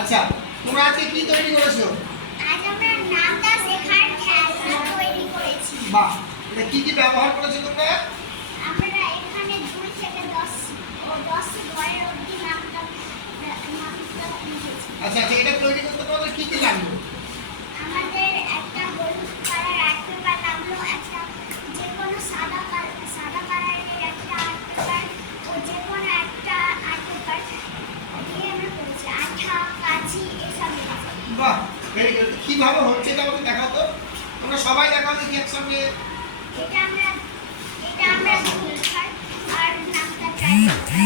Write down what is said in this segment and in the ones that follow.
আচ্ছা, তোমরা আজকে কি তৈরি করেছো? আজ আমরা নামটা শেখার খেলনা তৈরি করেছি। বাহ, এটা কি কি ব্যবহার করেছো তোমরা? আমরা এখানে 2 থেকে 10 ঘরের অবধি নামটা লিখেছি। আচ্ছা আচ্ছা, এটা তৈরি করতে তোমাদের কি কি লাগলো? আমাদের একটা হলুদ কালার আর্ট পেপার লাগলো, একটা যে কোনো সাদা কালারের একটা আর্ট পেপার ও যে কোনো একটা আর্ট পেপার দিয়ে আমরা করেছি। আঠা, কাঁচি এসব লিখেছি। বাহ, ভেরি গুড। কিভাবে হচ্ছে এটা আমাকে দেখাও তো। তোমরা সবাই দেখাও দেখি একসঙ্গে। এটা আমরা দুধ আর নামটা ট্রাই করছি।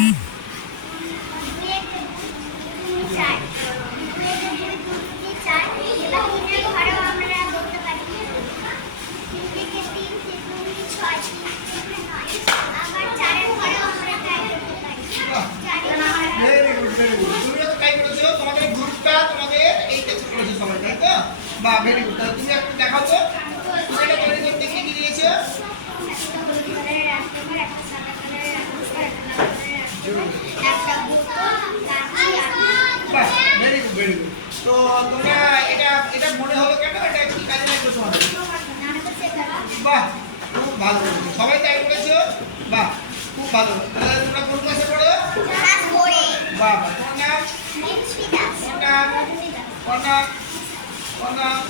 Very good, very good. তুমিও তো ট্রাই করেছো, তোমাদের গ্রুপটা তোমাদের এই কাজ করেছে সবাই, তাই তো? বাহ, ভেরি গুড। তাহলে তুমি একটু দেখাও তো, তুমি এটা তৈরি করতে কি কি দিয়েছো? বাহ, ভেরি গুড, ভেরি গুড। তো তোমরা এটা মনে হলো কেন, এটা কি কাজে লাগবে তোমাদের? বাহ, খুব ভালো। সবাই তাই করেছো? বাহ, খুব ভালো। তাহলে তোমরা কোন ক্লাসে পড়ো? বাহ বাহ, তোমার নাম?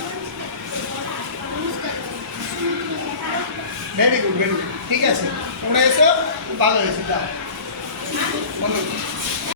Very good, very good. ঠিক আছে, তোমরা এসো, ভালো হয়েছে। দাও বলো।